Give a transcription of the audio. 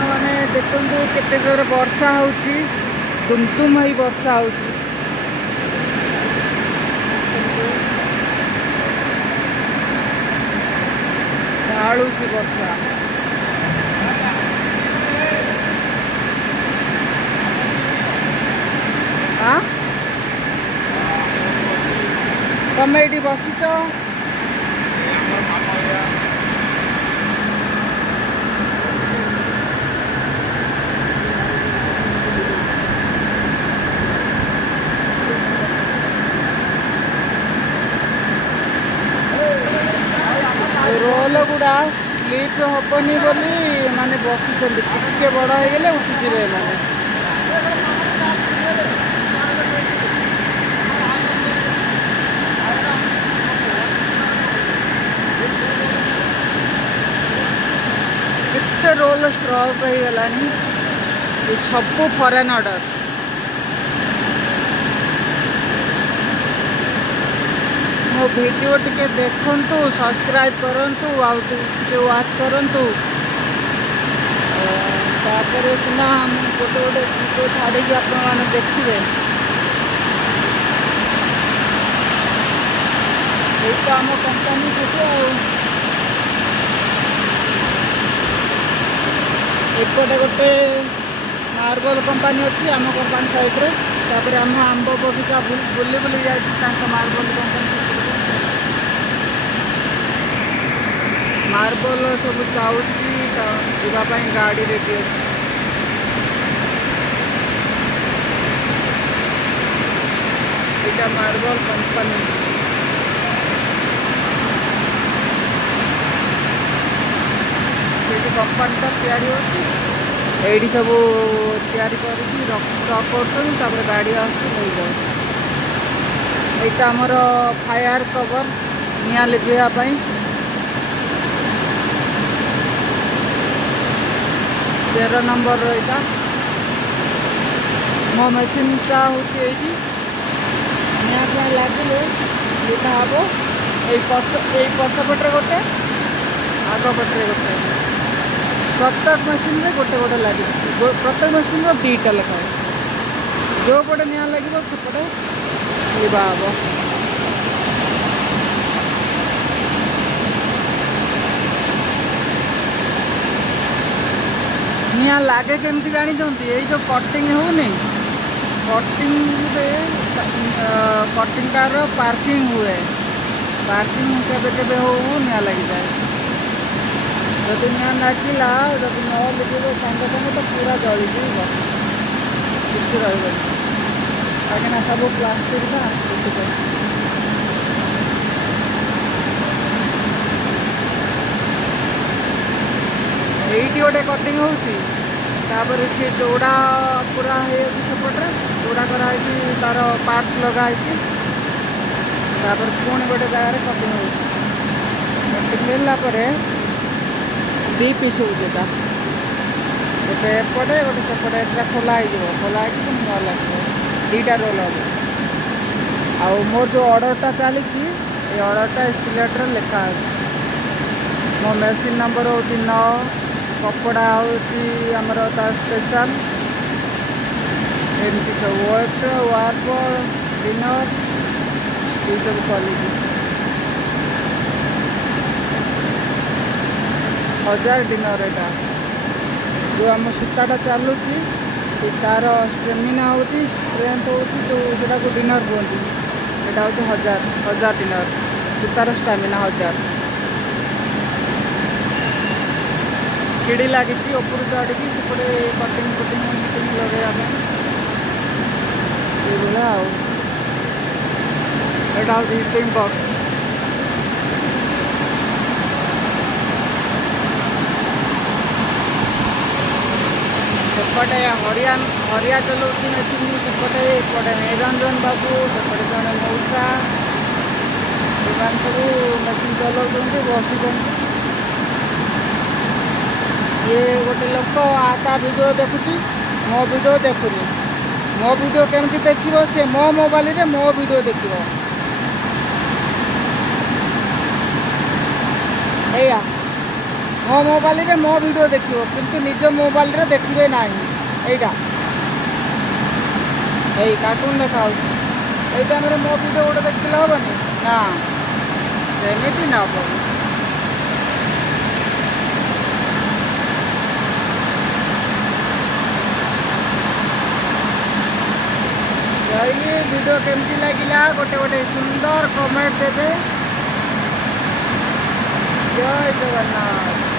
मैंने देखु केते जोर वर्षा होची तुम ही वर्षा होची ढालुची वर्षा हाँ तमें ये बसीच रोल गुड़ा स्लीप हेनी बोली माने बसी टे बड़ हो गले उठिजे मैंने केते रोल स्ट्रक हो गलानी ये सब फॉरेन ऑर्डर मो वीडियो टिके देखंतु सब्सक्राइब करंतु आउ टिके वाच करंतु तापर सिना गोटे गोटे वीडियो छाड़ी आपण माने देखिबे एटा हम कंपनी के एपटे गोटे मार्बल कंपनी अच्छी आम कंपनी साइड रे तापर आम आंब बगीचा बुली बुली जाए मार्बल कंपनी मार्बल सब चाहूँगी जावाई गाड़ी रेडी अच्छी यहाँ मार्बल कंपनी से कंपनीटा या सब तैयारी स्टॉक कर गाड़ी आसर आमर फायर कवर निआ लिभाई 13 नंबर रहा मो मेसीनटा हूँ निआ लगे लिखा हम पछपटे गोटे आग पटे गोटे प्रत्येक मेसीन रे गोटे गोटे लगे प्रत्येक मेसीन दीटा लेखा जो पटे निआ लगे सेपटे लिभा हम निआ लगे केमती जानी यही जो कटिंग होनी कटिंग कार पार्किंग हुए पार्किंग केबे हो निआ लगी जाए जब निआ लगिला जब न लगे संगे संगे तो पूरा जली किसी रही कहीं सब प्लास्टिक ना ये गोटे कटिंग होपर सी चौड़ा पूरा सेपटे चौड़ा कराई तार पार्ट्स लगाई पुणी गोटे जगार कटिंग कटिंग होगा दी पीस होता गोटे एपटे गोटे सेपटे एटा खोला खोला न लगे दीटा रोल हम आउ मोर जो ऑर्डरटा चली ऑर्डरटा सिलेक्टर लिखा मो मेसीन नंबर हूँ 9 कपड़ा होमर स्पेशल एमती सब वर्क वार्प डिनर ये सब क्वालिटी 1000 डिनर एटा जो आम सूताटा चलुची तार स्टेमिना होती स्ट्रेंथ होती जो सेटा को डिनर कहते यहाँ हूँ 1000 डिनर सूतार स्टामिना 1000 सीढ़ी लगी ऊपर चढ़ी सेपटे कटिंग फटिंग मिटिंग लगे यहाँ हूँ हिटिंग बॉक्स सेपटे हरिया चलाऊँ मेसीन सेपटे एपटे निरंजन बाबू सेपटे जड़े मौसा सब मेसीन चलाऊँ बस ये गोटे लोक आता वीडियो देखुची मो वीडियो देखुनी मो वीडियो केमती देखिबो से मो मोबाइल रे मो वीडियो देखिबो एया मो मोबाइल रे मो वीडियो देखियो किंतु निज मोबाइल रे देखिबे नाही एइटा एई कार्टून देखा एई टाइम रे मो वीडियो गोटे देखिले हबनी ना सेमिति ना हो जय वीडियो केमती लगिला गोटे गोटे सुंदर कमेंट देबे जय जगन्नाथ।